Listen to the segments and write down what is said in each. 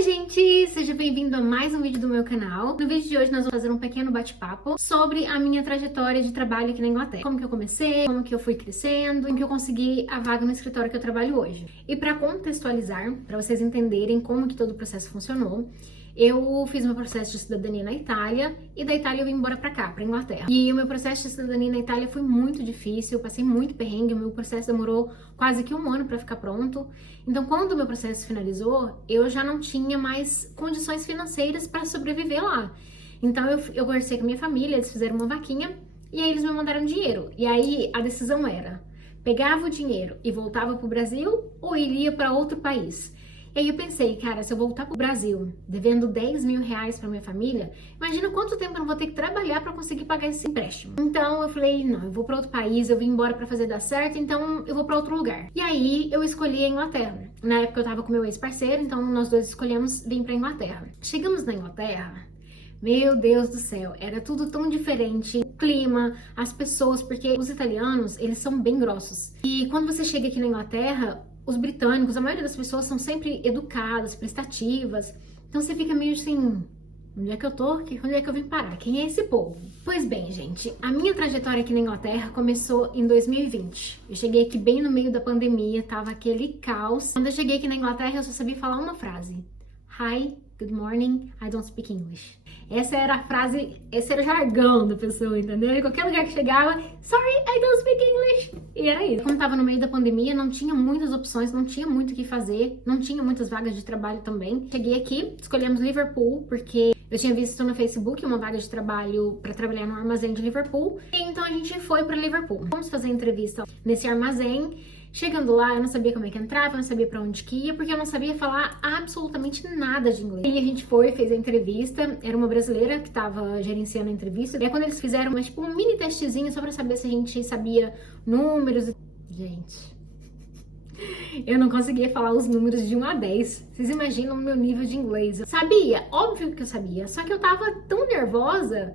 Oi gente, seja bem-vindo a mais um vídeo do meu canal. No vídeo de hoje nós vamos fazer um pequeno bate-papo sobre a minha trajetória de trabalho aqui na Inglaterra. Como que eu comecei, como que eu fui crescendo, como que eu consegui a vaga no escritório que eu trabalho hoje. E para contextualizar, para vocês entenderem como que todo o processo funcionou, eu fiz meu processo de cidadania na Itália e da Itália eu vim embora pra cá, pra Inglaterra. E o meu processo de cidadania na Itália foi muito difícil, eu passei muito perrengue, o meu processo demorou quase que 1 ano pra ficar pronto. Então, quando o meu processo finalizou, eu já não tinha mais condições financeiras pra sobreviver lá. Então, eu conversei com a minha família, eles fizeram uma vaquinha e aí eles me mandaram dinheiro. E aí, a decisão era, pegava o dinheiro e voltava pro Brasil ou iria pra outro país? E aí eu pensei, cara, se eu voltar pro Brasil devendo 10 mil reais pra minha família, imagina quanto tempo eu não vou ter que trabalhar pra conseguir pagar esse empréstimo. Então eu falei, não, eu vou pra outro país, eu vim embora pra fazer dar certo, então eu vou pra outro lugar. E aí eu escolhi a Inglaterra. Na época eu tava com meu ex-parceiro, então nós dois escolhemos vir pra Inglaterra. Chegamos na Inglaterra, meu Deus do céu, era tudo tão diferente. O clima, as pessoas, porque os italianos, eles são bem grossos. E quando você chega aqui na Inglaterra, os britânicos, a maioria das pessoas são sempre educadas, prestativas. Então você fica meio assim, onde é que eu tô? Onde é que eu vim parar? Quem é esse povo? Pois bem, gente, a minha trajetória aqui na Inglaterra começou em 2020. Eu cheguei aqui bem no meio da pandemia, tava aquele caos. Quando eu cheguei aqui na Inglaterra, eu só sabia falar uma frase. Hi, good morning, I don't speak English. Essa era a frase, esse era o jargão da pessoa, entendeu? Em qualquer lugar que chegava, sorry, I don't speak English. E era isso. Como tava no meio da pandemia, não tinha muitas opções, não tinha muito o que fazer, não tinha muitas vagas de trabalho também. Cheguei aqui, escolhemos Liverpool, porque eu tinha visto no Facebook uma vaga de trabalho para trabalhar no armazém de Liverpool. E então a gente foi para Liverpool. Vamos fazer entrevista nesse armazém. Chegando lá, eu não sabia como é que entrava, eu não sabia pra onde que ia, porque eu não sabia falar absolutamente nada de inglês. E a gente foi, fez a entrevista, era uma brasileira que tava gerenciando a entrevista. E aí quando eles fizeram tipo, um mini testezinho só pra saber se a gente sabia números. Gente, eu não conseguia falar os números de 1 a 10. Vocês imaginam o meu nível de inglês? Eu sabia, óbvio que eu sabia, só que eu tava tão nervosa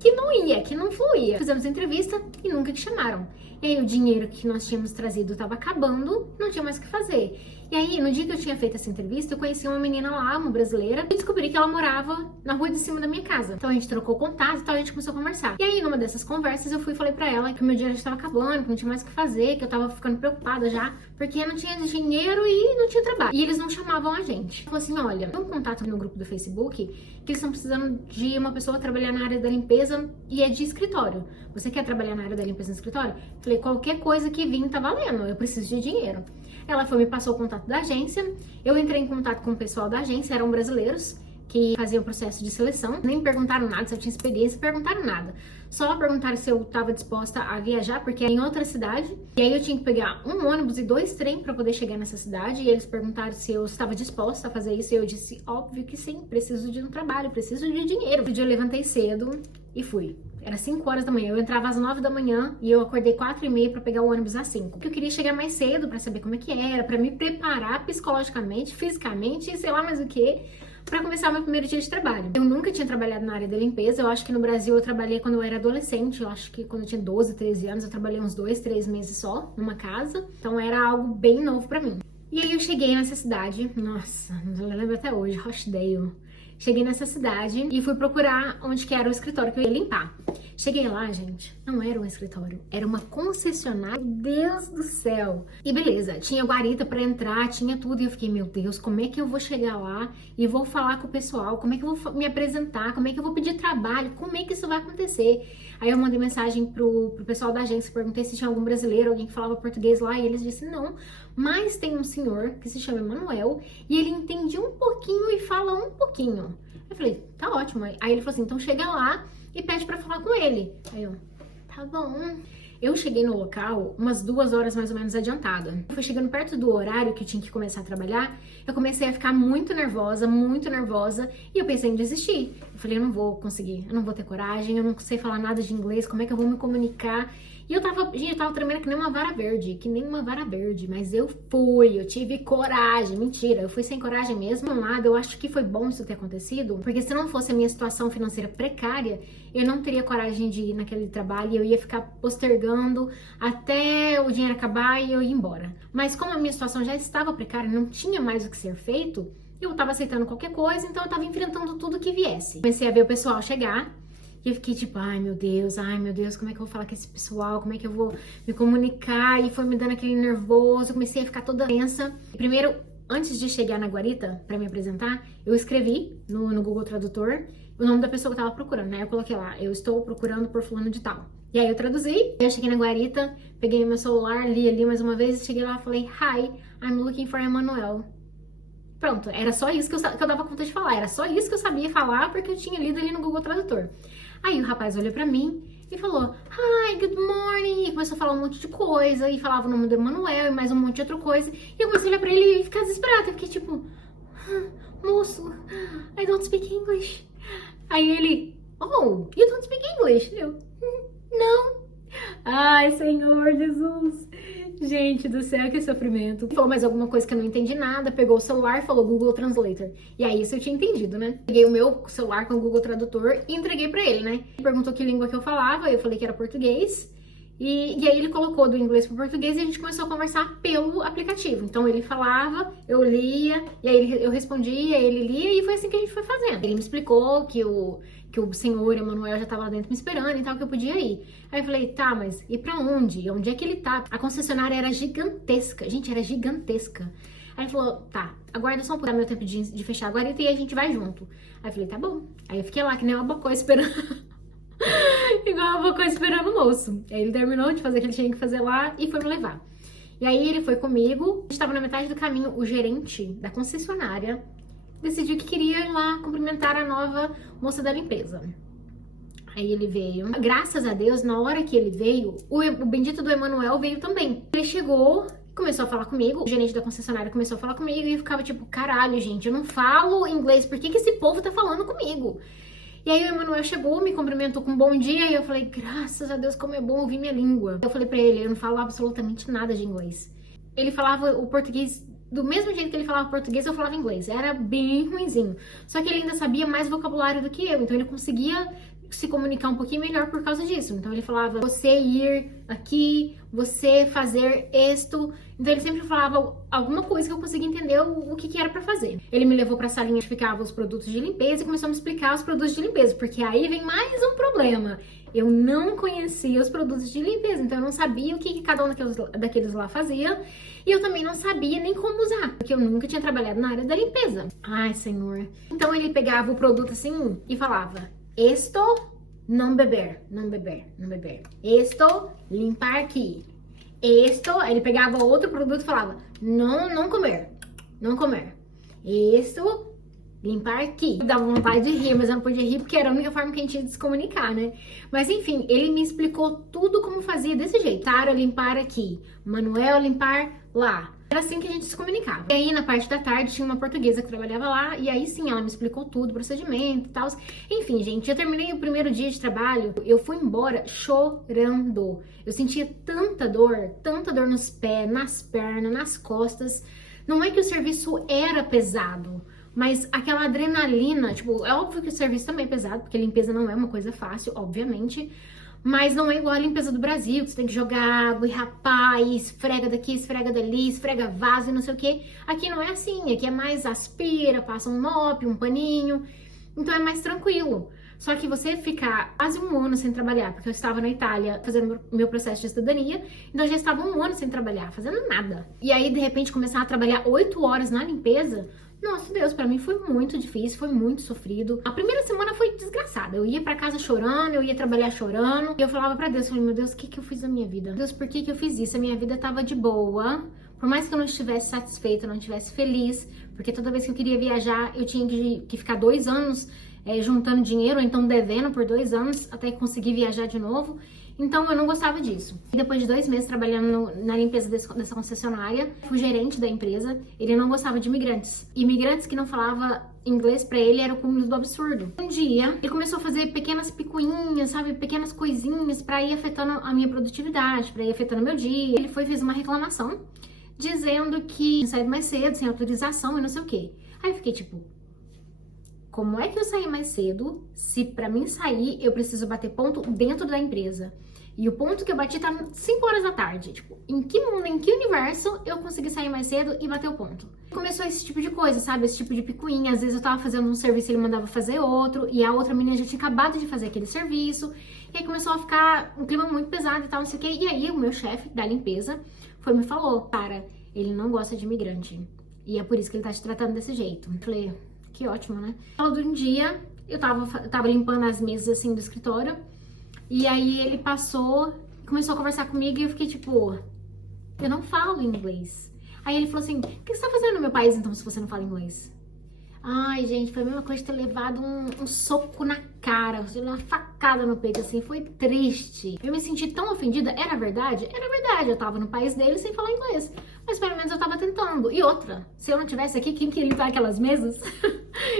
que não ia, que não fluía. Fizemos a entrevista e nunca te chamaram. E aí o dinheiro que nós tínhamos trazido estava acabando, não tinha mais o que fazer. E aí, no dia que eu tinha feito essa entrevista, eu conheci uma menina lá, uma brasileira, e descobri que ela morava na rua de cima da minha casa. Então a gente trocou contato e tal, a gente começou a conversar. E aí, numa dessas conversas, eu fui e falei pra ela que o meu dinheiro já estava acabando, que não tinha mais o que fazer, que eu tava ficando preocupada já, porque não tinha dinheiro e não tinha trabalho. E eles não chamavam a gente. Falou assim, olha, tem um contato no grupo do Facebook que eles estão precisando de uma pessoa trabalhar na área da limpeza e é de escritório. Você quer trabalhar na área da limpeza no escritório? Falei, qualquer coisa que vir tá valendo, eu preciso de dinheiro. Ela foi, me passou o contato da agência, eu entrei em contato com o pessoal da agência, eram brasileiros que faziam o processo de seleção, nem perguntaram nada se eu tinha experiência, perguntaram nada. Só perguntaram se eu estava disposta a viajar, porque é em outra cidade, e aí eu tinha que pegar um ônibus e 2 trens para poder chegar nessa cidade, e eles perguntaram se eu estava disposta a fazer isso, e eu disse, óbvio que sim, preciso de um trabalho, preciso de dinheiro. Um dia eu levantei cedo e fui. Era 5 horas da manhã, eu entrava às 9 da manhã e eu acordei 4h30 para pegar o ônibus às 5. Porque eu queria chegar mais cedo para saber como é que era, para me preparar psicologicamente, fisicamente e sei lá mais o que, para começar o meu primeiro dia de trabalho. Eu nunca tinha trabalhado na área da limpeza, eu acho que no Brasil eu trabalhei quando eu era adolescente, eu acho que quando eu tinha 12, 13 anos, eu trabalhei uns 2, 3 meses só, numa casa, então era algo bem novo para mim. E aí eu cheguei nessa cidade, nossa, eu lembro até hoje, Rochdale. Cheguei nessa cidade e fui procurar onde que era o escritório que eu ia limpar. Cheguei lá, gente, não era um escritório, era uma concessionária, Deus do céu. E beleza, tinha guarita pra entrar, tinha tudo, e eu fiquei, meu Deus, como é que eu vou chegar lá e vou falar com o pessoal, como é que eu vou me apresentar, como é que eu vou pedir trabalho, como é que isso vai acontecer? Aí eu mandei mensagem pro pessoal da agência, perguntei se tinha algum brasileiro, alguém que falava português lá, e eles disseram não, mas tem um senhor que se chama Emanuel, e ele entende um pouquinho e fala um pouquinho. Eu falei, tá ótimo. Aí ele falou assim, então chega lá e pede pra falar com ele. Aí eu, tá bom. Eu cheguei no local umas 2 horas mais ou menos adiantada. Foi chegando perto do horário que eu tinha que começar a trabalhar, eu comecei a ficar muito nervosa, e eu pensei em desistir. Eu falei, eu não vou conseguir, eu não vou ter coragem, eu não sei falar nada de inglês, como é que eu vou me comunicar? E eu tava tremendo que nem uma vara verde, mas eu tive coragem, mentira, eu fui sem coragem mesmo. De um lado, eu acho que foi bom isso ter acontecido, porque se não fosse a minha situação financeira precária, eu não teria coragem de ir naquele trabalho e eu ia ficar postergando até o dinheiro acabar e eu ir embora. Mas como a minha situação já estava precária, não tinha mais o que ser feito, eu tava aceitando qualquer coisa, então eu tava enfrentando tudo que viesse. Comecei a ver o pessoal chegar, e eu fiquei tipo, ai meu Deus, como é que eu vou falar com esse pessoal, como é que eu vou me comunicar, e foi me dando aquele nervoso, comecei a ficar toda tensa. Primeiro, antes de chegar na guarita pra me apresentar, eu escrevi no Google Tradutor o nome da pessoa que eu tava procurando, né? Eu coloquei lá, eu estou procurando por fulano de tal. E aí eu traduzi, eu cheguei na guarita, peguei meu celular, li ali mais uma vez, cheguei lá e falei, Hi, I'm looking for Emmanuel. Pronto, era só isso que eu dava conta de falar, era só isso que eu sabia falar porque eu tinha lido ali no Google Tradutor. Aí o rapaz olhou pra mim e falou, Hi, good morning, e começou a falar um monte de coisa, e falava o nome do Emmanuel e mais um monte de outra coisa, e eu comecei a olhar pra ele e ficar desesperada, eu fiquei tipo, moço, I don't speak English. Aí ele, oh, you don't speak English? Eu, não. Ai, Senhor Jesus. Gente do céu, que sofrimento. Falou mais alguma coisa que eu não entendi nada, pegou o celular e falou Google Translator. E aí isso eu tinha entendido, né? Peguei o meu celular com o Google Tradutor e entreguei pra ele, né? Ele perguntou que língua que eu falava, eu falei que era português. E aí ele colocou do inglês pro português e a gente começou a conversar pelo aplicativo. Então ele falava, eu lia, e aí eu respondia, ele lia, e foi assim que a gente foi fazendo. Ele me explicou que o senhor Emmanuel já tava lá dentro me esperando e tal, que eu podia ir. Aí eu falei, tá, mas e pra onde? Onde é que ele tá? A concessionária era gigantesca, gente, era gigantesca. Aí ele falou, tá, aguarda só um pouco, dá meu tempo de fechar a guarita e a gente vai junto. Aí eu falei, tá bom. Aí eu fiquei lá, que nem uma bocó esperando. Igual uma bocó esperando o moço. Aí ele terminou de fazer o que ele tinha que fazer lá e foi me levar. E aí ele foi comigo, a gente tava na metade do caminho, o gerente da concessionária decidiu que queria ir lá cumprimentar a nova moça da limpeza. Aí ele veio. Graças a Deus, na hora que ele veio, o bendito do Emmanuel veio também. Ele chegou, começou a falar comigo, o gerente da concessionária começou a falar comigo e eu ficava tipo, caralho, gente, eu não falo inglês, por que esse povo tá falando comigo? E aí o Emmanuel chegou, me cumprimentou com um bom dia e eu falei, graças a Deus, como é bom ouvir minha língua. Eu falei pra ele, eu não falo absolutamente nada de inglês. Ele falava o português do mesmo jeito que ele falava português, eu falava inglês. Era bem ruinzinho. Só que ele ainda sabia mais vocabulário do que eu, então ele conseguia se comunicar um pouquinho melhor por causa disso. Então ele falava, você ir aqui, você fazer isto. Então ele sempre falava alguma coisa que eu conseguia entender o que era pra fazer. Ele me levou pra salinha onde ficavam os produtos de limpeza e começou a me explicar os produtos de limpeza, porque aí vem mais um problema. Eu não conhecia os produtos de limpeza, então eu não sabia o que cada um daqueles lá fazia. E eu também não sabia nem como usar, porque eu nunca tinha trabalhado na área da limpeza. Ai, Senhor. Então ele pegava o produto assim e falava, esto, não beber, não beber, não beber. Esto, limpar aqui. Esto, aí ele pegava outro produto e falava, não comer, não comer. Esto, limpar aqui. Dava vontade de rir, mas eu não podia rir porque era a única forma que a gente tinha de se comunicar, né? Mas enfim, ele me explicou tudo como fazia desse jeito. Tara, limpar aqui. Manuel, limpar lá. Era assim que a gente se comunicava. E aí, na parte da tarde, tinha uma portuguesa que trabalhava lá, e aí sim, ela me explicou tudo, o procedimento e tal. Enfim, gente, eu terminei o primeiro dia de trabalho, eu fui embora chorando. Eu sentia tanta dor nos pés, nas pernas, nas costas. Não é que o serviço era pesado, mas aquela adrenalina, tipo, é óbvio que o serviço também é pesado, porque limpeza não é uma coisa fácil, obviamente. Mas não é igual a limpeza do Brasil, que você tem que jogar água e rapar, e esfrega daqui, esfrega dali, esfrega vaso e não sei o que. Aqui não é assim, aqui é mais aspira, passa um mop, um paninho, então é mais tranquilo. Só que você ficar quase um ano sem trabalhar, porque eu estava na Itália fazendo meu processo de cidadania, então eu já estava um ano sem trabalhar, fazendo nada. E aí, de repente, começar a trabalhar 8 horas na limpeza, nossa Deus, pra mim foi muito difícil, foi muito sofrido. A primeira semana foi desgraçada. Eu ia pra casa chorando, eu ia trabalhar chorando. E eu falava pra Deus, falei, meu Deus, o que eu fiz da minha vida? Deus, por que eu fiz isso? A minha vida tava de boa. Por mais que eu não estivesse satisfeita, não estivesse feliz, porque toda vez que eu queria viajar, eu tinha que ficar 2 anos juntando dinheiro, ou então devendo por 2 anos, até conseguir viajar de novo. Então eu não gostava disso. E depois de 2 meses trabalhando na limpeza dessa concessionária, fui gerente da empresa, ele não gostava de imigrantes. Imigrantes que não falavam inglês pra ele era o cúmulo do absurdo. Um dia, ele começou a fazer pequenas picuinhas, sabe? Pequenas coisinhas pra ir afetando a minha produtividade, pra ir afetando o meu dia. Ele fez uma reclamação, dizendo que saí mais cedo, sem autorização e não sei o quê. Aí eu fiquei tipo, como é que eu saí mais cedo se pra mim sair eu preciso bater ponto dentro da empresa? E o ponto que eu bati tava 5 horas da tarde. Tipo, em que mundo, em que universo eu consegui sair mais cedo e bater o ponto? Começou esse tipo de coisa, sabe? Esse tipo de picuinha. Às vezes eu tava fazendo um serviço e ele mandava fazer outro. E a outra menina já tinha acabado de fazer aquele serviço. E aí começou a ficar um clima muito pesado e tal, não sei o quê. E aí o meu chefe da limpeza foi e me falou: cara, ele não gosta de imigrante. E é por isso que ele tá te tratando desse jeito. Eu falei, que ótimo, né? Falou de um dia, eu tava limpando as mesas assim do escritório. E aí ele passou, começou a conversar comigo e eu fiquei tipo, eu não falo inglês. Aí ele falou assim, o que você tá fazendo no meu país então se você não fala inglês? Ai, gente, foi a mesma coisa de ter levado um soco na cara, uma facada no peito, assim, foi triste. Eu me senti tão ofendida, era verdade? Era verdade, eu tava no país dele sem falar inglês. Mas pelo menos eu tava tentando. E outra, se eu não tivesse aqui, quem que ia limpar aquelas mesas?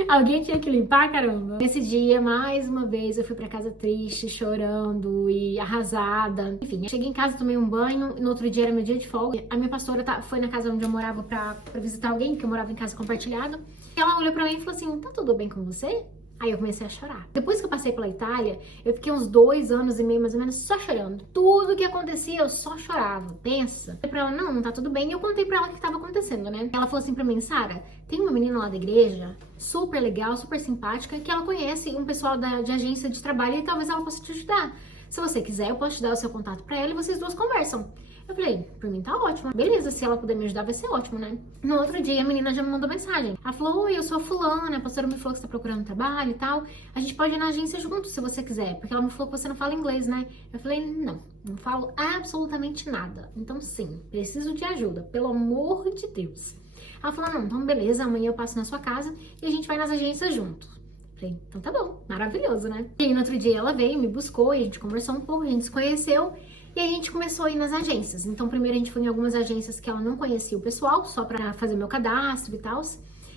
Alguém tinha que limpar, caramba. Nesse dia, mais uma vez, eu fui pra casa triste, chorando e arrasada. Enfim, eu cheguei em casa, tomei um banho, e no outro dia era meu dia de folga. A minha pastora foi na casa onde eu morava pra visitar alguém, que eu morava em casa compartilhada. E ela olhou pra mim e falou assim, tá tudo bem com você? Aí eu comecei a chorar. Depois que eu passei pela Itália, eu fiquei uns 2 anos e meio, mais ou menos, só chorando. Tudo que acontecia, eu só chorava. Pensa. Eu falei pra ela, não tá tudo bem. E eu contei pra ela o que tava acontecendo, né? Ela falou assim pra mim, Sara, tem uma menina lá da igreja, super legal, super simpática, que ela conhece um pessoal de agência de trabalho e talvez ela possa te ajudar. Se você quiser, eu posso te dar o seu contato pra ela e vocês duas conversam. Eu falei, por mim tá ótimo. Beleza, se ela puder me ajudar vai ser ótimo, né? No outro dia a menina já me mandou mensagem. Ela falou, oi, eu sou a fulana, a pastora me falou que você tá procurando trabalho e tal. A gente pode ir na agência junto se você quiser, porque ela me falou que você não fala inglês, né? Eu falei, não falo absolutamente nada. Então sim, preciso de ajuda, pelo amor de Deus. Ela falou, não, então beleza, amanhã eu passo na sua casa e a gente vai nas agências junto. Falei, então tá bom, maravilhoso, né? E aí no outro dia ela veio, me buscou e a gente conversou um pouco, a gente se conheceu. E aí a gente começou a ir nas agências. Então primeiro a gente foi em algumas agências que ela não conhecia o pessoal, só pra fazer meu cadastro e tal.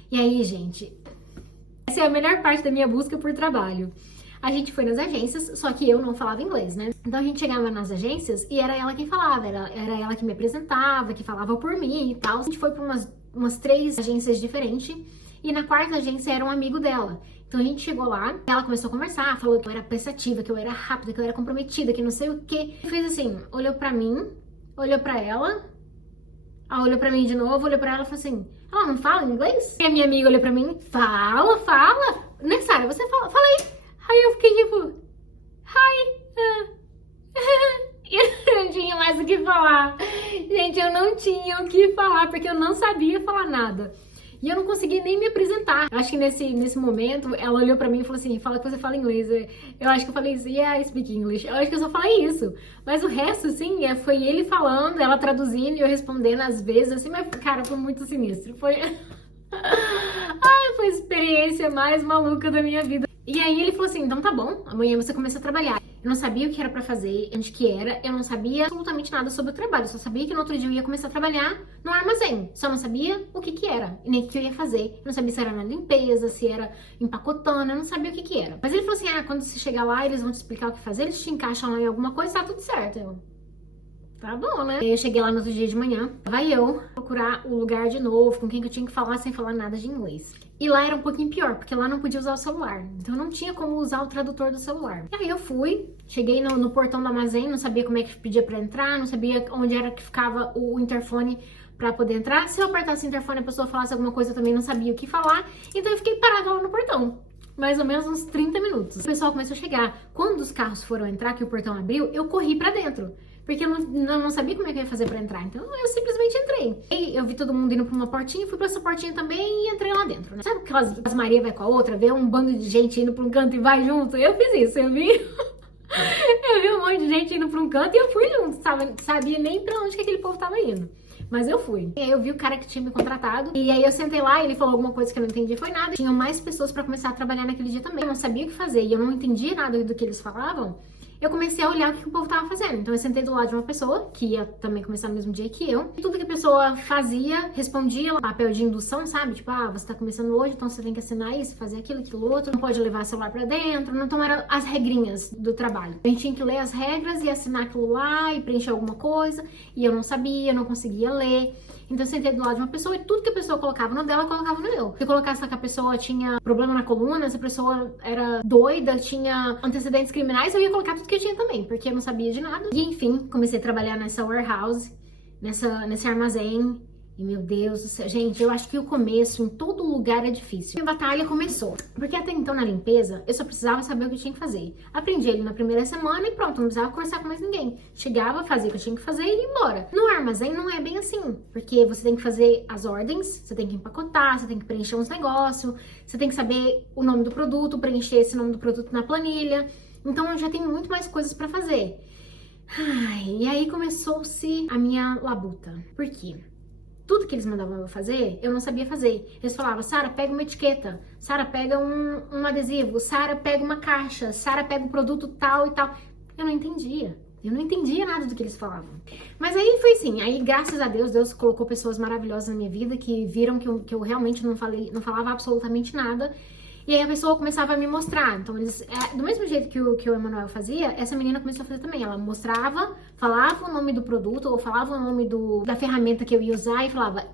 E aí, gente, essa é a melhor parte da minha busca por trabalho. A gente foi nas agências, só que eu não falava inglês, né? Então a gente chegava nas agências e era ela quem falava, era ela que me apresentava, que falava por mim e tal. A gente foi pra umas 3 agências diferentes. E na 4ª agência era um amigo dela. Então a gente chegou lá, ela começou a conversar, falou que eu era prestativa, que eu era rápida, que eu era comprometida, que não sei o quê. E fez assim, olhou pra mim, olhou pra ela, olhou pra mim de novo, olhou pra ela e falou assim, ela não fala inglês? E a minha amiga olhou pra mim, fala. Né, Sara, você fala aí. Aí eu fiquei tipo, eu não tinha mais o que falar. Gente, eu não tinha o que falar, porque eu não sabia falar nada. E eu não consegui nem me apresentar. Eu acho que nesse momento, ela olhou pra mim e falou assim, fala que você fala inglês. Eu acho que eu falei isso, yeah, I speak English. Eu acho que eu só falei isso. Mas o resto, assim, foi ele falando, ela traduzindo e eu respondendo às vezes, assim, mas, cara, foi muito sinistro. Foi a experiência mais maluca da minha vida. E aí ele falou assim, então tá bom, amanhã você começa a trabalhar. Eu não sabia o que era pra fazer, onde que era, eu não sabia absolutamente nada sobre o trabalho. Eu só sabia que no outro dia eu ia começar a trabalhar no armazém. Só não sabia o que era, e nem o que eu ia fazer. Eu não sabia se era na limpeza, se era empacotando, eu não sabia o que era. Mas ele falou assim, quando você chegar lá, eles vão te explicar o que fazer, eles te encaixam lá em alguma coisa, tá tudo certo. Eu, tá bom, né? Eu cheguei lá no outro dia de manhã, vai eu procurar o lugar de novo, com quem que eu tinha que falar sem falar nada de inglês. E lá era um pouquinho pior, porque lá não podia usar o celular. Então não tinha como usar o tradutor do celular. E aí eu fui, cheguei no portão do armazém, não sabia como é que pedia pra entrar, não sabia onde era que ficava o interfone pra poder entrar. Se eu apertasse o interfone e a pessoa falasse alguma coisa, eu também não sabia o que falar. Então eu fiquei parada lá no portão. Mais ou menos uns 30 minutos. O pessoal começou a chegar. Quando os carros foram entrar, que o portão abriu, eu corri pra dentro. Porque eu não sabia como é que eu ia fazer pra entrar. Então eu simplesmente entrei. E eu vi todo mundo indo pra uma portinha, fui pra essa portinha também e entrei lá dentro, né? Sabe aquelas Maria vai com a outra, vê um bando de gente indo pra um canto e vai junto? Eu fiz isso, eu vi. Eu vi um monte de gente indo pra um canto e eu fui junto. Sabia nem pra onde que aquele povo tava indo. Mas eu fui. E aí eu vi o cara que tinha me contratado. E aí eu sentei lá e ele falou alguma coisa que eu não entendi. Foi nada. Tinham mais pessoas pra começar a trabalhar naquele dia também. Eu não sabia o que fazer e eu não entendia nada do que eles falavam. Eu comecei a olhar o que o povo tava fazendo. Então eu sentei do lado de uma pessoa, que ia também começar no mesmo dia que eu. E tudo que a pessoa fazia, respondia, papel de indução, sabe? Tipo, você tá começando hoje, então você tem que assinar isso, fazer aquilo, aquilo outro. Não pode levar celular pra dentro. Então eram as regrinhas do trabalho. A gente tinha que ler as regras e assinar aquilo lá e preencher alguma coisa. E eu não sabia, não conseguia ler. Então eu sentei do lado de uma pessoa e tudo que a pessoa colocava no dela, eu colocava no meu. Se eu colocasse que a pessoa tinha problema na coluna, se a pessoa era doida, tinha antecedentes criminais, eu ia colocar tudo que eu tinha também, porque eu não sabia de nada. E enfim, comecei a trabalhar nessa warehouse, nesse armazém. E meu Deus do céu, gente, eu acho que o começo em todo lugar é difícil. A batalha começou, porque até então na limpeza eu só precisava saber o que eu tinha que fazer. Aprendi ali na primeira semana e pronto, não precisava conversar com mais ninguém. Chegava, fazia o que eu tinha que fazer e ia embora. No armazém não é bem assim, porque você tem que fazer as ordens, você tem que empacotar, você tem que preencher uns negócios, você tem que saber o nome do produto, preencher esse nome do produto na planilha. Então eu já tenho muito mais coisas pra fazer. Ai, e aí começou-se a minha labuta. Por quê? Tudo que eles mandavam eu fazer, eu não sabia fazer. Eles falavam, Sara, pega uma etiqueta, Sara, pega um adesivo, Sara, pega uma caixa, Sara, pega um produto tal e tal. Eu não entendia nada do que eles falavam. Mas aí foi assim, aí graças a Deus, Deus colocou pessoas maravilhosas na minha vida que viram que eu realmente não falava absolutamente nada. E aí a pessoa começava a me mostrar. Então, do mesmo jeito que o Emanuel fazia, essa menina começou a fazer também. Ela mostrava, falava o nome do produto, ou falava o nome da ferramenta que eu ia usar e falava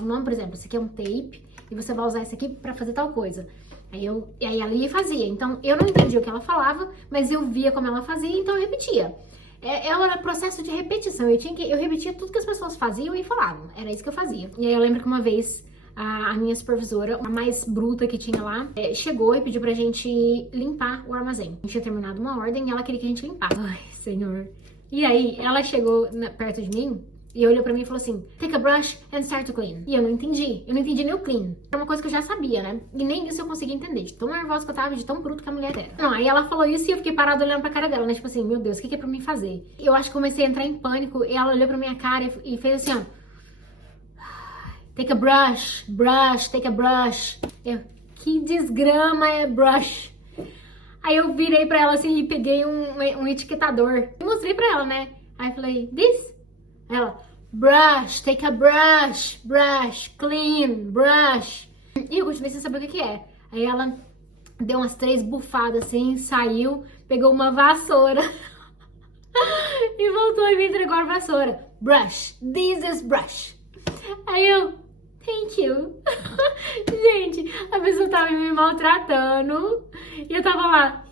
o nome, por exemplo, esse aqui é um tape, e você vai usar esse aqui pra fazer tal coisa. Aí ela ia e fazia. Então, eu não entendia o que ela falava, mas eu via como ela fazia, então eu repetia. Era processo de repetição. Eu repetia tudo que as pessoas faziam e falavam. Era isso que eu fazia. E aí eu lembro que uma vez a minha supervisora, a mais bruta que tinha lá, chegou e pediu pra gente limpar o armazém. A gente tinha terminado uma ordem e ela queria que a gente limpasse. Ai, senhor. E aí, ela chegou perto de mim e olhou pra mim e falou assim, take a brush and start to clean. E eu não entendi nem o clean. Era uma coisa que eu já sabia, né? E nem isso eu conseguia entender, de tão nervosa que eu tava, de tão bruto que a mulher era. Não, aí ela falou isso e eu fiquei parada olhando pra cara dela, né? Tipo assim, meu Deus, o que é pra mim fazer? Eu acho que comecei a entrar em pânico e ela olhou pra minha cara e fez assim, ó. Take a brush, take a brush. Que desgrama é brush? Aí eu virei pra ela assim e peguei um etiquetador. E mostrei pra ela, né? Aí eu falei, this? Ela, brush, take a brush, clean, brush. E eu continuei sem saber o que é. Aí ela deu umas 3 bufadas assim, saiu, pegou uma vassoura e voltou e me entregou a vassoura. Brush, this is brush. Aí eu, thank you. Gente, a pessoa tava me maltratando e eu tava lá,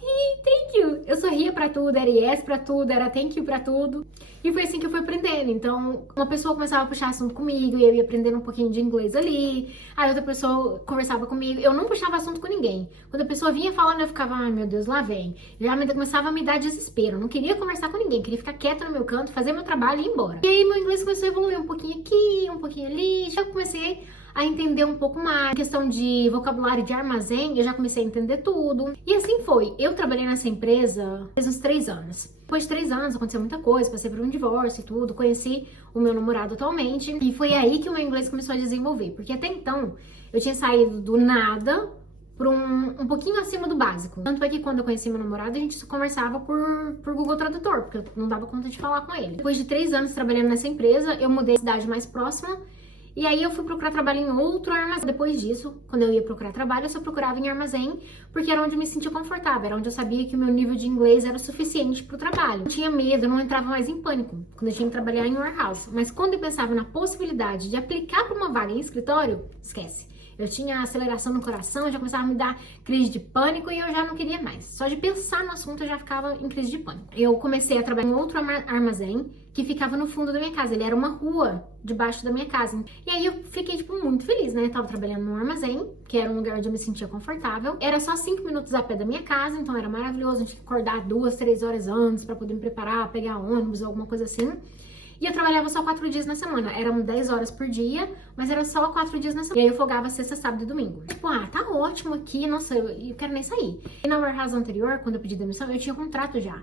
thank you. Eu sorria pra tudo, era yes pra tudo, era thank you pra tudo. E foi assim que eu fui aprendendo. Então, uma pessoa começava a puxar assunto comigo e eu ia aprendendo um pouquinho de inglês ali. Aí outra pessoa conversava comigo. Eu não puxava assunto com ninguém. Quando a pessoa vinha falando, eu ficava, ai meu Deus, lá vem. Já começava a me dar desespero. Eu não queria conversar com ninguém, queria ficar quieta no meu canto, fazer meu trabalho e ir embora. E aí meu inglês começou a evoluir um pouquinho aqui, um pouquinho ali. Já comecei a entender um pouco mais. A questão de vocabulário de armazém, eu já comecei a entender tudo. E assim foi. Eu trabalhei nessa empresa faz uns 3 anos. Depois de 3 anos, aconteceu muita coisa, passei por um divórcio e tudo, conheci o meu namorado atualmente. E foi aí que o meu inglês começou a desenvolver. Porque até então, eu tinha saído do nada por um pouquinho acima do básico. Tanto é que quando eu conheci meu namorado, a gente só conversava por Google Tradutor, porque eu não dava conta de falar com ele. Depois de 3 anos trabalhando nessa empresa, eu mudei a cidade mais próxima. E aí eu fui procurar trabalho em outro armazém. Depois disso, quando eu ia procurar trabalho, eu só procurava em armazém, porque era onde eu me sentia confortável, era onde eu sabia que o meu nível de inglês era suficiente pro trabalho. Não tinha medo, eu não entrava mais em pânico quando eu tinha que trabalhar em warehouse. Mas quando eu pensava na possibilidade de aplicar para uma vaga em escritório, esquece. Eu tinha aceleração no coração, eu já começava a me dar crise de pânico e eu já não queria mais. Só de pensar no assunto eu já ficava em crise de pânico. Eu comecei a trabalhar em outro armazém que ficava no fundo da minha casa. Ele era uma rua debaixo da minha casa. E aí eu fiquei, tipo, muito feliz, né? Eu tava trabalhando num armazém, que era um lugar onde eu me sentia confortável. Era só 5 minutos a pé da minha casa, então era maravilhoso. A gente tinha que acordar 2, 3 horas antes pra poder me preparar, pegar ônibus, alguma coisa assim. E eu trabalhava só 4 dias na semana. Eram 10 horas por dia, mas era só 4 dias na semana. E aí eu folgava sexta, sábado e domingo. Tipo, tá ótimo aqui, nossa, eu quero nem sair. E na warehouse anterior, quando eu pedi demissão, eu tinha contrato já.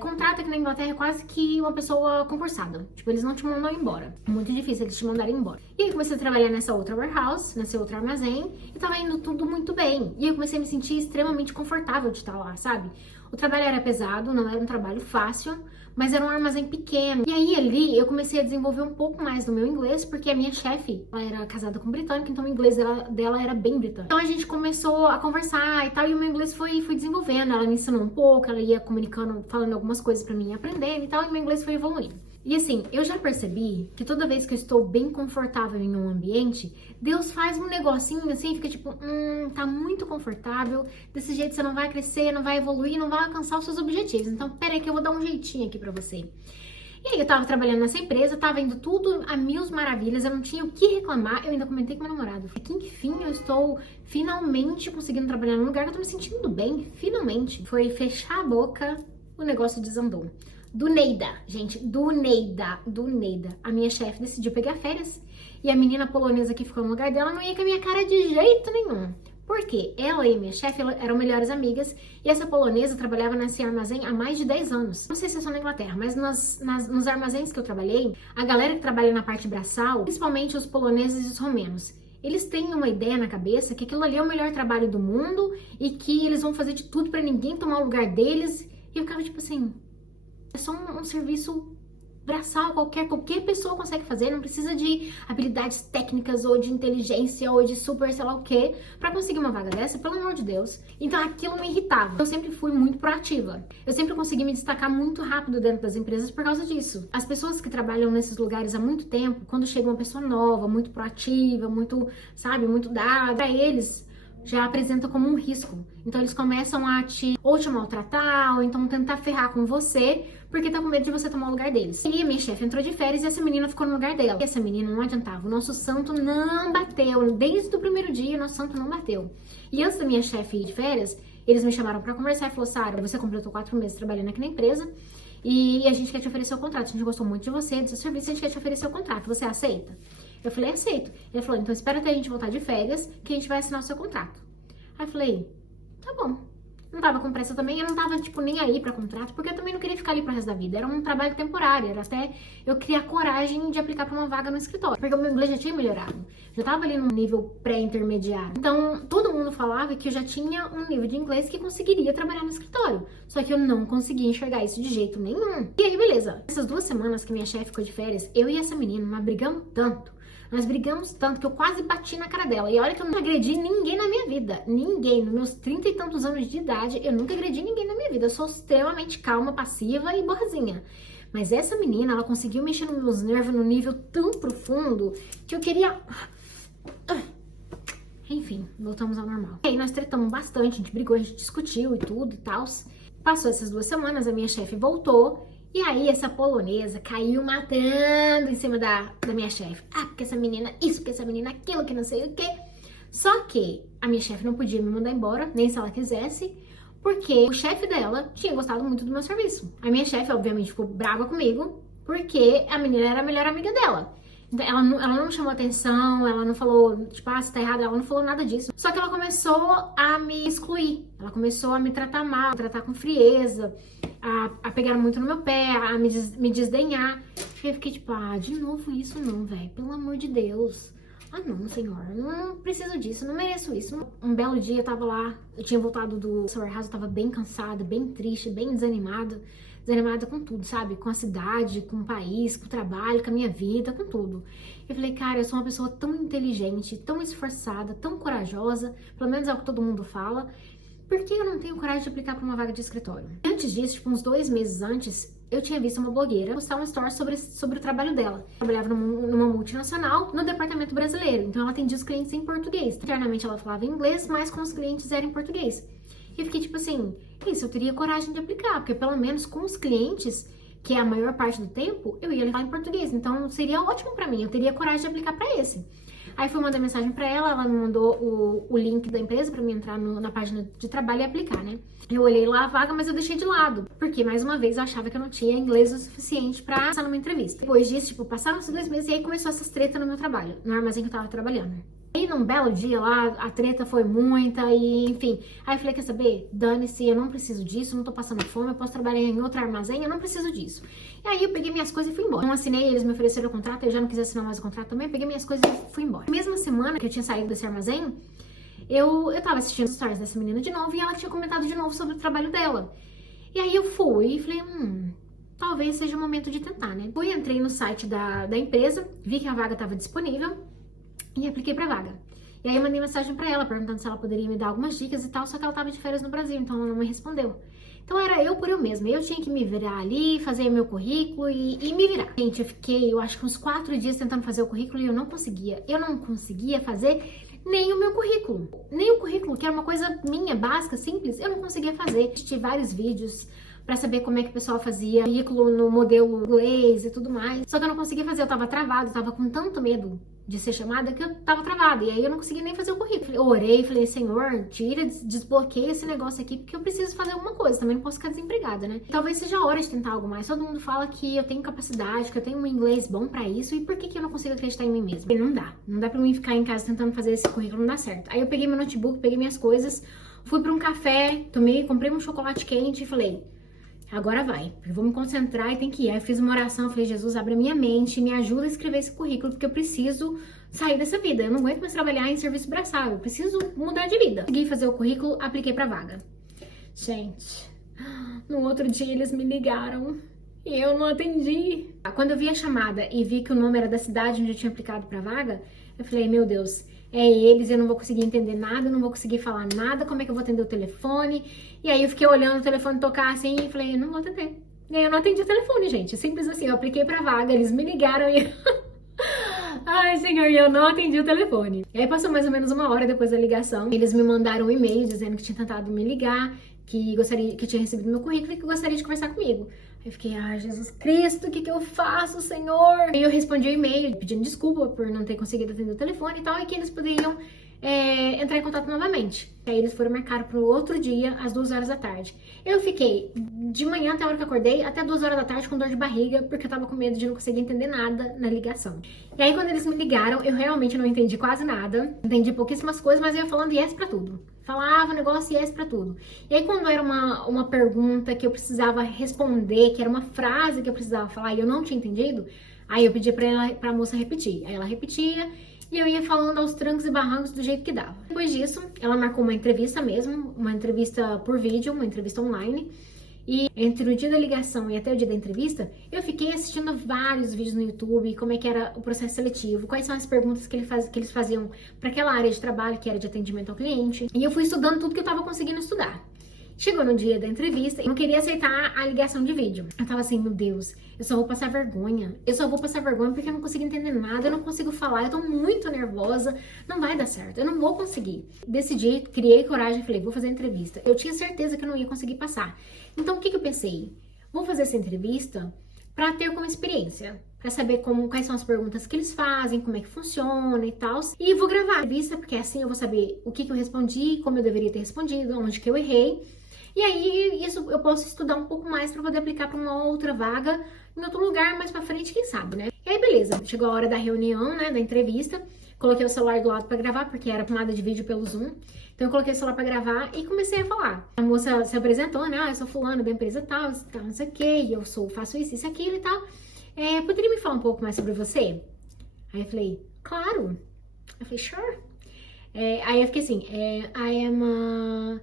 Contrato aqui na Inglaterra é quase que uma pessoa concursada. Tipo, eles não te mandam embora. É muito difícil eles te mandarem embora. E aí comecei a trabalhar nessa outra warehouse, nesse outro armazém, e tava indo tudo muito bem. E eu comecei a me sentir extremamente confortável de estar lá, sabe? O trabalho era pesado, não era um trabalho fácil, mas era um armazém pequeno. E aí ali eu comecei a desenvolver um pouco mais do meu inglês, porque a minha chefe, ela era casada com um britânico, então o inglês dela era bem britânico. Então a gente começou a conversar e tal, e o meu inglês foi desenvolvendo. Ela me ensinou um pouco, ela ia comunicando, falando algumas coisas pra mim, aprendendo e tal, e meu inglês foi evoluindo. E assim, eu já percebi que toda vez que eu estou bem confortável em um ambiente, Deus faz um negocinho assim, fica tipo, tá muito confortável, desse jeito você não vai crescer, não vai evoluir, não vai alcançar os seus objetivos. Então, peraí que eu vou dar um jeitinho aqui pra você. E aí eu tava trabalhando nessa empresa, tava indo tudo a mil maravilhas, eu não tinha o que reclamar, eu ainda comentei com meu namorado. Que enfim, eu estou finalmente conseguindo trabalhar num lugar que eu tô me sentindo bem, finalmente. Foi fechar a boca, o negócio desandou. Do Neida, gente, do Neida. A minha chefe decidiu pegar férias e a menina polonesa que ficou no lugar dela não ia com a minha cara de jeito nenhum. Por quê? Ela e a minha chefe eram melhores amigas e essa polonesa trabalhava nesse armazém há mais de 10 anos. Não sei se é só na Inglaterra, mas nos armazéns que eu trabalhei, a galera que trabalha na parte braçal, principalmente os poloneses e os romenos, eles têm uma ideia na cabeça que aquilo ali é o melhor trabalho do mundo e que eles vão fazer de tudo pra ninguém tomar o lugar deles. E eu ficava tipo assim... É só um serviço braçal, qualquer pessoa consegue fazer, não precisa de habilidades técnicas ou de inteligência ou de super sei lá o que pra conseguir uma vaga dessa, pelo amor de Deus. Então aquilo me irritava. Eu sempre fui muito proativa. Eu sempre consegui me destacar muito rápido dentro das empresas por causa disso. As pessoas que trabalham nesses lugares há muito tempo, quando chega uma pessoa nova, muito proativa, muito, sabe, muito dada, pra eles já apresenta como um risco. Então eles começam a te maltratar, ou então tentar ferrar com você, porque tá com medo de você tomar o lugar deles. E a minha chefe entrou de férias e essa menina ficou no lugar dela. E essa menina não adiantava, o nosso santo não bateu. Desde o primeiro dia, o nosso santo não bateu. E antes da minha chefe ir de férias, eles me chamaram pra conversar e falaram, Sara, você completou 4 meses trabalhando aqui na empresa e a gente quer te oferecer o contrato. A gente gostou muito de você, do seu serviço, a gente quer te oferecer o contrato. Você aceita? Eu falei, aceito. Ele falou, então espera até a gente voltar de férias que a gente vai assinar o seu contrato. Aí eu falei, tá bom. Não tava com pressa também, eu não tava, tipo, nem aí pra contrato, porque eu também não queria ficar ali pro resto da vida. Era um trabalho temporário, era até eu criar coragem de aplicar pra uma vaga no escritório. Porque o meu inglês já tinha melhorado. Já tava ali num nível pré-intermediário. Então, todo mundo falava que eu já tinha um nível de inglês que conseguiria trabalhar no escritório. Só que eu não conseguia enxergar isso de jeito nenhum. E aí, beleza. Essas 2 semanas que minha chefe ficou de férias, eu e essa menina, nós brigamos tanto. Nós brigamos tanto que eu quase bati na cara dela. E olha que eu não agredi ninguém na minha vida. Ninguém. Nos meus 30 e tantos anos de idade, eu nunca agredi ninguém na minha vida. Eu sou extremamente calma, passiva e boazinha. Mas essa menina, ela conseguiu mexer nos meus nervos num nível tão profundo que eu queria... Enfim, voltamos ao normal. E aí nós tretamos bastante, a gente brigou, a gente discutiu e tudo e tal. Passou essas 2 semanas, a minha chefe voltou. E aí essa polonesa caiu matando em cima da minha chefe. Ah, porque essa menina isso, porque essa menina aquilo, que não sei o quê. Só que a minha chefe não podia me mandar embora, nem se ela quisesse, porque o chefe dela tinha gostado muito do meu serviço. A minha chefe, obviamente, ficou brava comigo, porque a menina era a melhor amiga dela. Então, ela não chamou atenção, ela não falou, tipo, você tá errada, ela não falou nada disso. Só que ela começou a me excluir, ela começou a me tratar mal, a tratar com frieza, a pegar muito no meu pé, a me desdenhar. Eu fiquei tipo, de novo isso não, velho, pelo amor de Deus. Ah não, senhor, não preciso disso, não mereço isso. Um belo dia eu tava lá, eu tinha voltado do Sour House, eu tava bem cansada, bem triste, bem desanimada com tudo, sabe? Com a cidade, com o país, com o trabalho, com a minha vida, com tudo. Eu falei, cara, eu sou uma pessoa tão inteligente, tão esforçada, tão corajosa, pelo menos é o que todo mundo fala, por que eu não tenho coragem de aplicar para uma vaga de escritório? Antes disso, tipo, uns 2 meses antes, eu tinha visto uma blogueira postar uma story sobre o trabalho dela. Ela trabalhava numa multinacional no departamento brasileiro, então ela atendia os clientes em português. Internamente ela falava inglês, mas com os clientes era em português. E eu fiquei tipo assim, isso eu teria coragem de aplicar, porque pelo menos com os clientes, que é a maior parte do tempo, eu ia levar em português. Então seria ótimo pra mim, eu teria coragem de aplicar pra esse. Aí fui mandar mensagem pra ela me mandou o link da empresa pra mim entrar na página de trabalho e aplicar, né? Eu olhei lá a vaga, mas eu deixei de lado, porque mais uma vez eu achava que eu não tinha inglês o suficiente pra passar numa entrevista. Depois disso, tipo, passaram esses 2 meses e aí começou essas tretas no meu trabalho, no armazém que eu tava trabalhando. E num belo dia lá, a treta foi muita e, enfim. Aí eu falei, quer saber? Dane-se, eu não preciso disso, não tô passando fome, eu posso trabalhar em outro armazém, eu não preciso disso. E aí eu peguei minhas coisas e fui embora. Não assinei, eles me ofereceram o contrato, eu já não quis assinar mais o contrato também, peguei minhas coisas e fui embora. Na mesma semana que eu tinha saído desse armazém, eu tava assistindo os stories dessa menina de novo e ela tinha comentado de novo sobre o trabalho dela. E aí eu fui e falei, talvez seja o momento de tentar, né? Fui, entrei no site da empresa, vi que a vaga tava disponível e apliquei pra vaga. E aí eu mandei mensagem pra ela, perguntando se ela poderia me dar algumas dicas e tal, só que ela tava de férias no Brasil, então ela não me respondeu. Então era eu por eu mesma, eu tinha que me virar ali, fazer meu currículo e me virar. Gente, eu fiquei, eu acho que uns 4 dias tentando fazer o currículo e eu não conseguia. Eu não conseguia fazer nem o meu currículo. Nem o currículo, que era uma coisa minha, básica, simples, eu não conseguia fazer. Assisti vários vídeos pra saber como é que o pessoal fazia currículo no modelo inglês e tudo mais. Só que eu não conseguia fazer, eu tava travada, eu tava com tanto medo de ser chamada que eu tava travada. E aí eu não conseguia nem fazer o currículo. Eu orei, falei, Senhor, tira, desbloqueia esse negócio aqui, porque eu preciso fazer alguma coisa. Também não posso ficar desempregada, né? Talvez seja a hora de tentar algo mais. Todo mundo fala que eu tenho capacidade, que eu tenho um inglês bom pra isso. E por que eu não consigo acreditar em mim mesma? Não dá. Não dá pra mim ficar em casa tentando fazer esse currículo, não dá certo. Aí eu peguei meu notebook, peguei minhas coisas, fui pra um café, comprei um chocolate quente e falei, agora vai, eu vou me concentrar e tem que ir. Aí eu fiz uma oração, falei, Jesus, abre a minha mente, me ajuda a escrever esse currículo, porque eu preciso sair dessa vida. Eu não aguento mais trabalhar em serviço braçal, eu preciso mudar de vida. Consegui fazer o currículo, apliquei pra vaga. Gente, no outro dia eles me ligaram e eu não atendi. Quando eu vi a chamada e vi que o nome era da cidade onde eu tinha aplicado pra vaga, eu falei, meu Deus, é eles, eu não vou conseguir entender nada, eu não vou conseguir falar nada, como é que eu vou atender o telefone? E aí eu fiquei olhando o telefone tocar assim e falei, não vou atender. E aí eu não atendi o telefone, gente, simples assim, eu apliquei pra vaga, eles me ligaram e... Ai, senhor, eu não atendi o telefone. E aí passou mais ou menos 1 hora depois da ligação, eles me mandaram um e-mail dizendo que tinha tentado me ligar, que tinha recebido meu currículo e que gostaria de conversar comigo. Eu fiquei, ai, Jesus Cristo, o que eu faço, Senhor? E eu respondi o e-mail pedindo desculpa por não ter conseguido atender o telefone e tal, e que eles poderiam entrar em contato novamente. Aí eles foram marcar para o outro dia, às 2 horas da tarde. Eu fiquei de manhã até a hora que eu acordei, até 2 horas da tarde com dor de barriga, porque eu tava com medo de não conseguir entender nada na ligação. E aí quando eles me ligaram, eu realmente não entendi quase nada, entendi pouquíssimas coisas, mas eu ia falando yes pra tudo. Falava o negócio yes pra tudo. E aí quando era uma pergunta que eu precisava responder, que era uma frase que eu precisava falar e eu não tinha entendido, aí eu pedi pra moça repetir. Aí ela repetia e eu ia falando aos trancos e barrancos do jeito que dava. Depois disso, ela marcou uma entrevista mesmo, uma entrevista por vídeo, uma entrevista online. E entre o dia da ligação e até o dia da entrevista, eu fiquei assistindo vários vídeos no YouTube, como é que era o processo seletivo, quais são as perguntas que eles faziam para aquela área de trabalho, que era de atendimento ao cliente. E eu fui estudando tudo que eu tava conseguindo estudar. Chegou no dia da entrevista, eu não queria aceitar a ligação de vídeo. Eu tava assim, meu Deus, eu só vou passar vergonha. Eu só vou passar vergonha porque eu não consigo entender nada, eu não consigo falar, eu tô muito nervosa, não vai dar certo, eu não vou conseguir. Decidi, criei coragem e falei, vou fazer a entrevista. Eu tinha certeza que eu não ia conseguir passar. Então, o que eu pensei? Vou fazer essa entrevista pra ter como experiência, pra saber quais são as perguntas que eles fazem, como é que funciona e tal. E vou gravar a entrevista, porque assim eu vou saber o que eu respondi, como eu deveria ter respondido, onde que eu errei. E aí, isso eu posso estudar um pouco mais pra poder aplicar pra uma outra vaga em outro lugar mais pra frente, quem sabe, né? E aí, beleza. Chegou a hora da reunião, né, da entrevista. Coloquei o celular do lado pra gravar, porque era chamada de vídeo pelo Zoom. Então, eu coloquei o celular pra gravar e comecei a falar. A moça se apresentou, né? Ah, eu sou fulano da empresa tal, não sei o quê, e eu faço isso, aquilo e tal. Poderia me falar um pouco mais sobre você? Aí eu falei, claro. Eu falei, sure. Aí eu fiquei assim, I am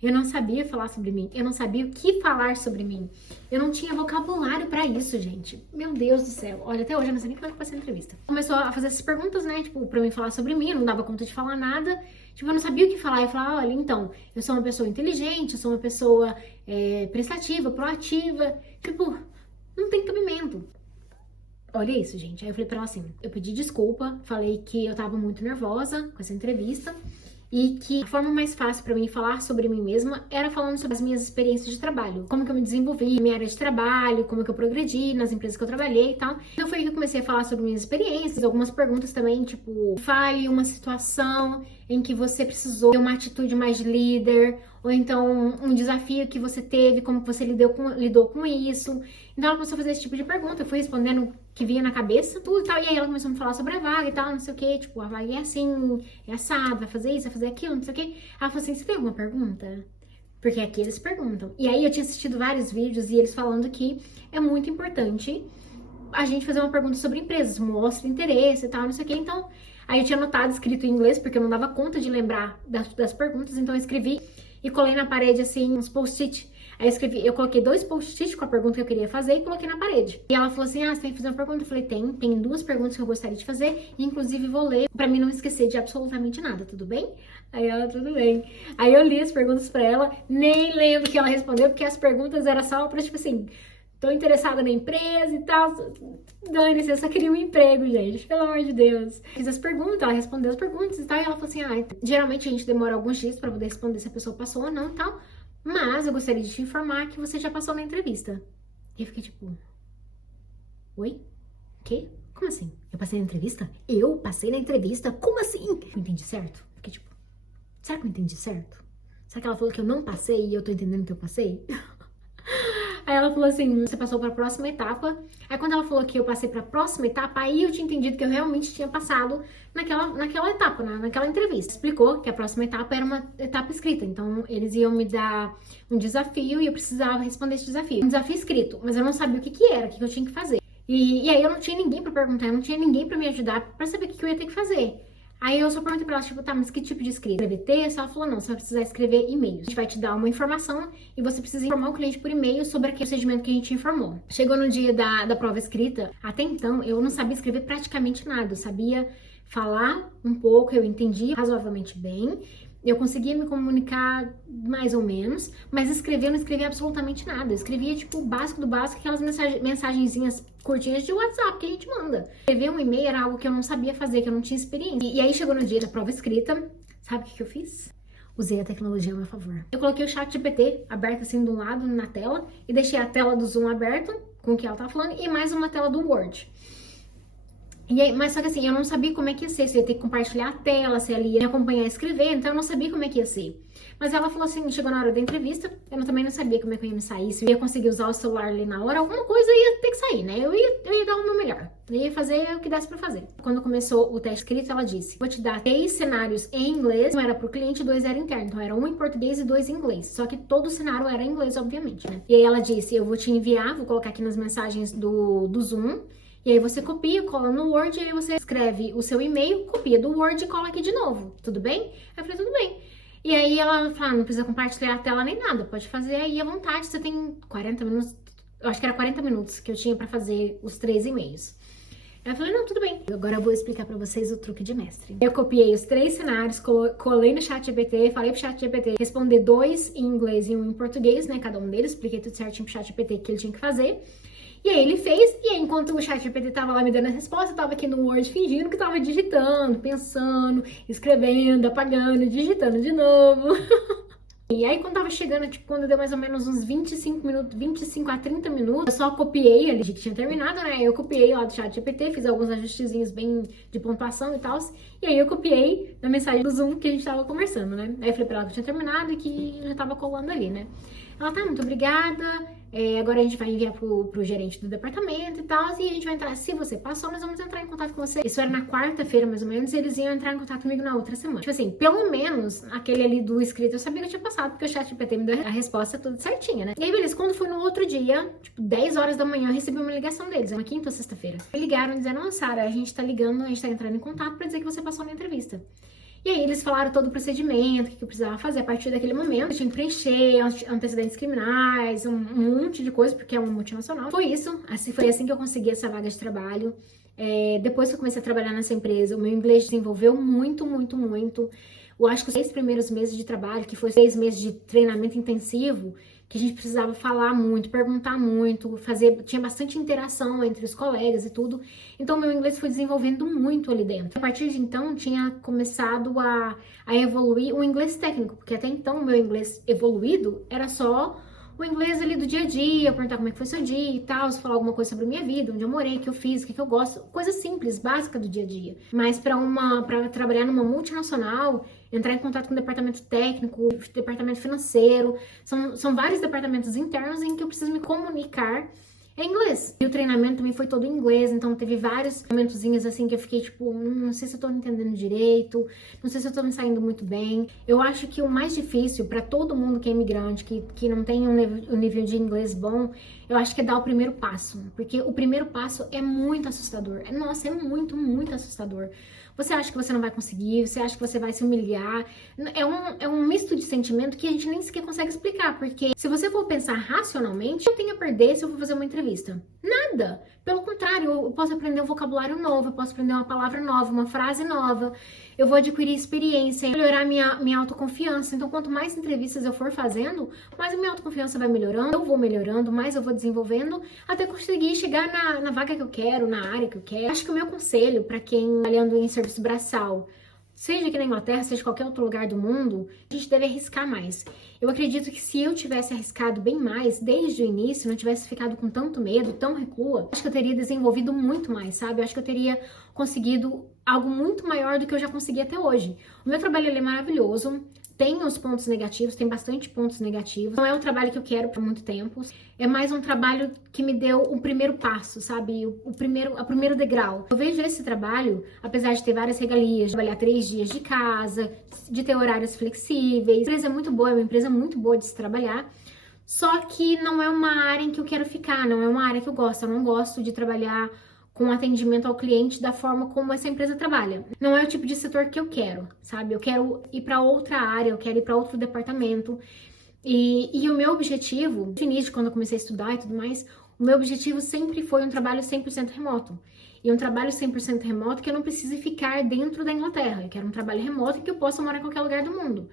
eu não sabia falar sobre mim, eu não sabia o que falar sobre mim, eu não tinha vocabulário pra isso, gente. Meu Deus do céu, olha, até hoje eu não sei nem como é que passei a entrevista. Começou a fazer essas perguntas, né, tipo, pra mim falar sobre mim, eu não dava conta de falar nada, tipo, eu não sabia o que falar. Eu falava, olha, então, eu sou uma pessoa inteligente, eu sou uma pessoa prestativa, proativa, tipo, não tem cabimento. Olha isso, gente. Aí eu falei pra ela assim, eu pedi desculpa, falei que eu tava muito nervosa com essa entrevista e que a forma mais fácil pra mim falar sobre mim mesma era falando sobre as minhas experiências de trabalho, como que eu me desenvolvi, minha área de trabalho, como que eu progredi nas empresas que eu trabalhei e tal. Então foi aí que eu comecei a falar sobre minhas experiências, algumas perguntas também, tipo, fale uma situação em que você precisou ter uma atitude mais de líder, ou então um desafio que você teve, como que você lidou com isso. Então ela começou a fazer esse tipo de pergunta, eu fui respondendo o que vinha na cabeça, tudo e tal, e aí ela começou a me falar sobre a vaga e tal, não sei o que, tipo, a vaga é assim, é assado, vai fazer isso, vai fazer aquilo, não sei o que. Ela falou assim, você tem alguma pergunta? Porque aqui eles perguntam. E aí eu tinha assistido vários vídeos e eles falando que é muito importante a gente fazer uma pergunta sobre empresas, mostra interesse e tal, não sei o que. Então, aí eu tinha anotado, escrito em inglês, porque eu não dava conta de lembrar das perguntas, então eu escrevi e colei na parede, assim, uns post-it. Aí eu coloquei 2 post-its com a pergunta que eu queria fazer e coloquei na parede. E ela falou assim, você tem que fazer uma pergunta? Eu falei, tem 2 perguntas que eu gostaria de fazer, e inclusive vou ler pra mim não esquecer de absolutamente nada, tudo bem? Aí ela, tudo bem. Aí eu li as perguntas pra ela, nem lembro o que ela respondeu, porque as perguntas eram só pra, tipo assim, tô interessada na empresa e tal. Dane-se, eu só queria um emprego, gente, pelo amor de Deus. Fiz as perguntas, ela respondeu as perguntas e tal, e ela falou assim, geralmente a gente demora alguns dias pra poder responder se a pessoa passou ou não e tal, mas eu gostaria de te informar que você já passou na entrevista. E eu fiquei tipo, oi? Quê? Como assim? Eu passei na entrevista? Eu passei na entrevista? Como assim? Eu entendi certo? Fiquei tipo, será que eu entendi certo? Será que ela falou que eu não passei e eu tô entendendo que eu passei? Aí ela falou assim, você passou para a próxima etapa. Aí quando ela falou que eu passei para a próxima etapa, aí eu tinha entendido que eu realmente tinha passado naquela etapa, naquela entrevista. Explicou que a próxima etapa era uma etapa escrita, então eles iam me dar um desafio e eu precisava responder esse desafio. Um desafio escrito, mas eu não sabia o que era, o que eu tinha que fazer. E aí eu não tinha ninguém para perguntar, eu não tinha ninguém para me ajudar para saber o que eu ia ter que fazer. Aí eu só perguntei pra ela, tipo, tá, mas que tipo de escrita? Escrever texto? Ela falou, não, você vai precisar escrever e-mails. A gente vai te dar uma informação e você precisa informar o cliente por e-mail sobre aquele procedimento que a gente informou. Chegou no dia da prova escrita, até então eu não sabia escrever praticamente nada. Eu sabia falar um pouco, eu entendia razoavelmente bem. Eu conseguia me comunicar mais ou menos, mas escrever eu não escrevia absolutamente nada. Eu escrevia, tipo, o básico do básico, aquelas mensagenzinhas curtinhas de WhatsApp que a gente manda. Escrever um e-mail era algo que eu não sabia fazer, que eu não tinha experiência. E aí chegou no dia da prova escrita, sabe o que eu fiz? Usei a tecnologia a meu favor. Eu coloquei o chat GPT aberto assim de um lado na tela e deixei a tela do Zoom aberta, com o que ela tava falando, e mais uma tela do Word. E aí, mas só que assim, eu não sabia como é que ia ser, se eu ia ter que compartilhar a tela, se ela ia me acompanhar a escrever, então eu não sabia como é que ia ser. Mas ela falou assim, chegou na hora da entrevista, eu também não sabia como é que eu ia me sair, se eu ia conseguir usar o celular ali na hora, alguma coisa ia ter que sair, né? Eu ia dar o meu melhor, eu ia fazer o que desse pra fazer. Quando começou o teste escrito, ela disse, vou te dar 3 cenários em inglês, um era pro cliente e 2 era interno, então era um em português e 2 em inglês, só que todo o cenário era em inglês, obviamente, né? E aí ela disse, eu vou te enviar, vou colocar aqui nas mensagens do Zoom, e aí você copia, cola no Word, e aí você escreve o seu e-mail, copia do Word e cola aqui de novo. Tudo bem? Eu falei, tudo bem. E aí ela falou, não precisa compartilhar a tela nem nada, pode fazer aí à vontade, você tem 40 minutos, eu acho que era 40 minutos que eu tinha pra fazer os 3 e-mails. Eu falei, não, tudo bem. Agora eu vou explicar pra vocês o truque de mestre. Eu copiei os 3 cenários, colei no chat GPT, falei pro chat GPT responder 2 em inglês e 1 em português, né, cada um deles, expliquei tudo certinho pro chat GPT o que ele tinha que fazer. E aí ele fez, e aí enquanto o chat GPT tava lá me dando a resposta, eu tava aqui no Word fingindo que tava digitando, pensando, escrevendo, apagando, digitando de novo. E aí quando tava chegando, tipo, quando deu mais ou menos uns 25 minutos, 25 a 30 minutos, eu só copiei, ele que tinha terminado, né? Eu copiei lá do chat GPT, fiz alguns ajustezinhos bem de pontuação e tal. E aí eu copiei na mensagem do Zoom que a gente tava conversando, né? Aí eu falei pra ela que eu tinha terminado e que já tava colando ali, né? Ela, tá, muito obrigada. Agora a gente vai enviar pro gerente do departamento e tal, e a gente vai entrar, se você passou, nós vamos entrar em contato com você. Isso era na quarta-feira, mais ou menos, e eles iam entrar em contato comigo na outra semana. Tipo assim, pelo menos, aquele ali do escrito, eu sabia que eu tinha passado, porque o chat GPT me deu a resposta tudo certinha, né? E aí, beleza, quando foi no outro dia, tipo, 10 horas da manhã, eu recebi uma ligação deles, uma quinta ou sexta-feira. Me ligaram dizendo, não, Sara, a gente tá ligando, a gente tá entrando em contato pra dizer que você passou na entrevista. E aí eles falaram todo o procedimento, o que eu precisava fazer a partir daquele momento. Eu tinha que preencher antecedentes criminais, um monte de coisa, porque é uma multinacional. Foi isso, foi assim que eu consegui essa vaga de trabalho. Depois que eu comecei a trabalhar nessa empresa, o meu inglês desenvolveu muito, muito, muito. Eu acho que os 6 primeiros meses de trabalho, que foi 6 meses de treinamento intensivo, que a gente precisava falar muito, perguntar muito, tinha bastante interação entre os colegas e tudo. Então, meu inglês foi desenvolvendo muito ali dentro. A partir de então, tinha começado a evoluir o inglês técnico, porque até então, o meu inglês evoluído era só o inglês ali do dia a dia, perguntar como é que foi seu dia e tal, falar alguma coisa sobre a minha vida, onde eu morei, o que eu fiz, o que eu gosto, coisa simples, básica do dia a dia. Mas para trabalhar numa multinacional, entrar em contato com o departamento técnico, departamento financeiro, são vários departamentos internos em que eu preciso me comunicar em inglês. E o treinamento também foi todo em inglês, então teve vários momentozinhos assim que eu fiquei tipo, não sei se eu tô entendendo direito, não sei se eu tô me saindo muito bem. Eu acho que o mais difícil para todo mundo que é imigrante, que não tem um nível de inglês bom, eu acho que é dar o primeiro passo, porque o primeiro passo é muito assustador. Nossa, é muito, muito assustador. Você acha que você não vai conseguir, você acha que você vai se humilhar. É um misto de sentimento que a gente nem sequer consegue explicar, porque se você for pensar racionalmente, eu tenho a perder se eu for fazer uma entrevista? Nada. Pelo contrário, eu posso aprender um vocabulário novo, eu posso aprender uma palavra nova, uma frase nova, eu vou adquirir experiência, melhorar minha autoconfiança. Então, quanto mais entrevistas eu for fazendo, mais a minha autoconfiança vai melhorando, eu vou melhorando, mais eu vou desenvolvendo, até conseguir chegar na vaga que eu quero, na área que eu quero. Acho que o meu conselho para quem está trabalhando em serviço braçal, seja aqui na Inglaterra, seja em qualquer outro lugar do mundo, a gente deve arriscar mais. Eu acredito que se eu tivesse arriscado bem mais, desde o início, não tivesse ficado com tanto medo, tão reclua, acho que eu teria desenvolvido muito mais, sabe? Eu acho que eu teria conseguido algo muito maior do que eu já consegui até hoje. O meu trabalho ele é maravilhoso, tem os pontos negativos, tem bastante pontos negativos. Não é um trabalho que eu quero por muito tempo. É mais um trabalho que me deu o primeiro passo, sabe? O primeiro degrau. Eu vejo esse trabalho, apesar de ter várias regalias, de trabalhar 3 dias de casa, de ter horários flexíveis. A empresa é muito boa, é uma empresa muito boa de se trabalhar. Só que não é uma área em que eu quero ficar, não é uma área que eu gosto. Eu não gosto de trabalhar com atendimento ao cliente da forma como essa empresa trabalha. Não é o tipo de setor que eu quero, sabe? Eu quero ir para outra área, eu quero ir para outro departamento. E o meu objetivo, no início, quando eu comecei a estudar e tudo mais, o meu objetivo sempre foi um trabalho 100% remoto. E um trabalho 100% remoto que eu não precise ficar dentro da Inglaterra. Eu quero um trabalho remoto que eu possa morar em qualquer lugar do mundo.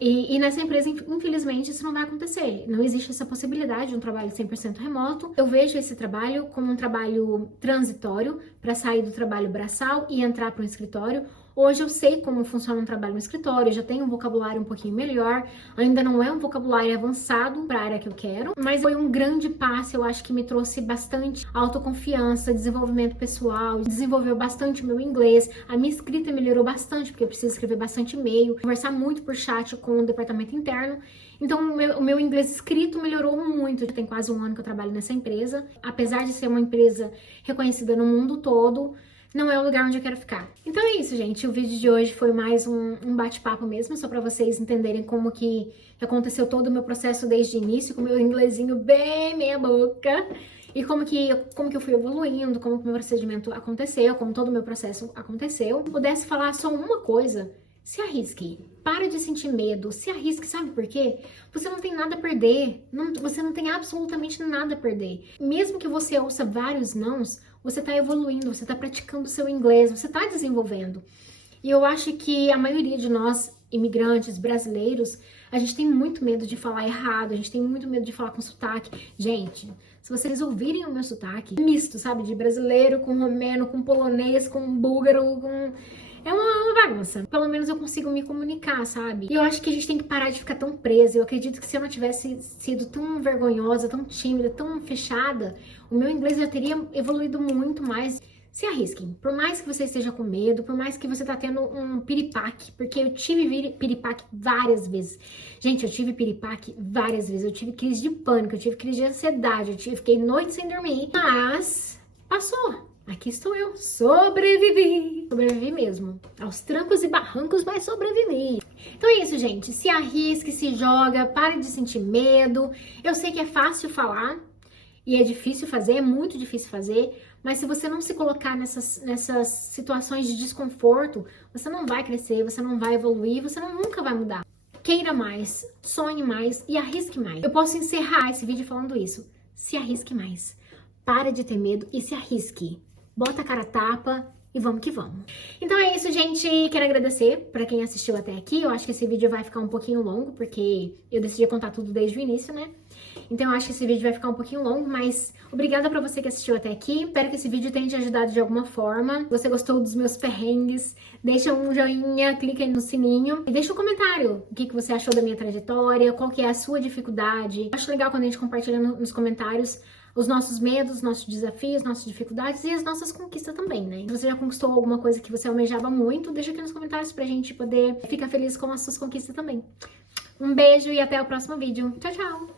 E nessa empresa, infelizmente, isso não vai acontecer. Não existe essa possibilidade de um trabalho 100% remoto. Eu vejo esse trabalho como um trabalho transitório para sair do trabalho braçal e entrar para um escritório. Hoje eu sei como funciona um trabalho no escritório, eu já tenho um vocabulário um pouquinho melhor, ainda não é um vocabulário avançado para a área que eu quero, mas foi um grande passo, eu acho que me trouxe bastante autoconfiança, desenvolvimento pessoal, desenvolveu bastante o meu inglês, a minha escrita melhorou bastante, porque eu preciso escrever bastante e-mail, conversar muito por chat com o departamento interno. Então, o meu inglês escrito melhorou muito. Já tem quase 1 ano que eu trabalho nessa empresa. Apesar de ser uma empresa reconhecida no mundo todo, não é o lugar onde eu quero ficar. Então é isso, gente. O vídeo de hoje foi mais um bate-papo mesmo, só pra vocês entenderem como que aconteceu todo o meu processo desde o início, com o meu inglesinho bem meia boca, e como que eu fui evoluindo, como que o meu procedimento aconteceu, como todo o meu processo aconteceu. Se pudesse falar só uma coisa, se arrisque. Para de sentir medo, se arrisque, sabe por quê? Você não tem nada a perder, você não tem absolutamente nada a perder. Mesmo que você ouça vários nãos, você está evoluindo, você está praticando o seu inglês, você está desenvolvendo. E eu acho que a maioria de nós, imigrantes, brasileiros, a gente tem muito medo de falar errado, a gente tem muito medo de falar com sotaque. Gente, se vocês ouvirem o meu sotaque, é misto, sabe? De brasileiro com romeno, com polonês, com búlgaro, com... É uma bagunça. Pelo menos eu consigo me comunicar, sabe? E eu acho que a gente tem que parar de ficar tão presa. Eu acredito que se eu não tivesse sido tão vergonhosa, tão tímida, tão fechada, o meu inglês já teria evoluído muito mais. Se arrisquem. Por mais que você esteja com medo, por mais que você tá tendo um piripaque, porque eu tive piripaque várias vezes. Gente, eu tive piripaque várias vezes. Eu tive crise de pânico, eu tive crise de ansiedade, fiquei noite sem dormir. Mas passou. Aqui estou eu, sobrevivi. Sobrevivi mesmo. Aos trancos e barrancos, mas sobrevivi. Então é isso, gente. Se arrisque, se joga, pare de sentir medo. Eu sei que é fácil falar e é difícil fazer, é muito difícil fazer. Mas se você não se colocar nessas situações de desconforto, você não vai crescer, você não vai evoluir, você nunca vai mudar. Queira mais, sonhe mais e arrisque mais. Eu posso encerrar esse vídeo falando isso. Se arrisque mais. Pare de ter medo e se arrisque. Bota a cara a tapa e vamos que vamos. Então é isso, gente. Quero agradecer pra quem assistiu até aqui. Eu acho que esse vídeo vai ficar um pouquinho longo, porque eu decidi contar tudo desde o início, né? Então eu acho que esse vídeo vai ficar um pouquinho longo, mas obrigada pra você que assistiu até aqui. Espero que esse vídeo tenha te ajudado de alguma forma. Se você gostou dos meus perrengues, deixa um joinha, clica aí no sininho e deixa um comentário. O que você achou da minha trajetória, qual que é a sua dificuldade. Eu acho legal quando a gente compartilha nos comentários os nossos medos, nossos desafios, nossas dificuldades e as nossas conquistas também, né? Se você já conquistou alguma coisa que você almejava muito, deixa aqui nos comentários pra gente poder ficar feliz com as suas conquistas também. Um beijo e até o próximo vídeo. Tchau, tchau!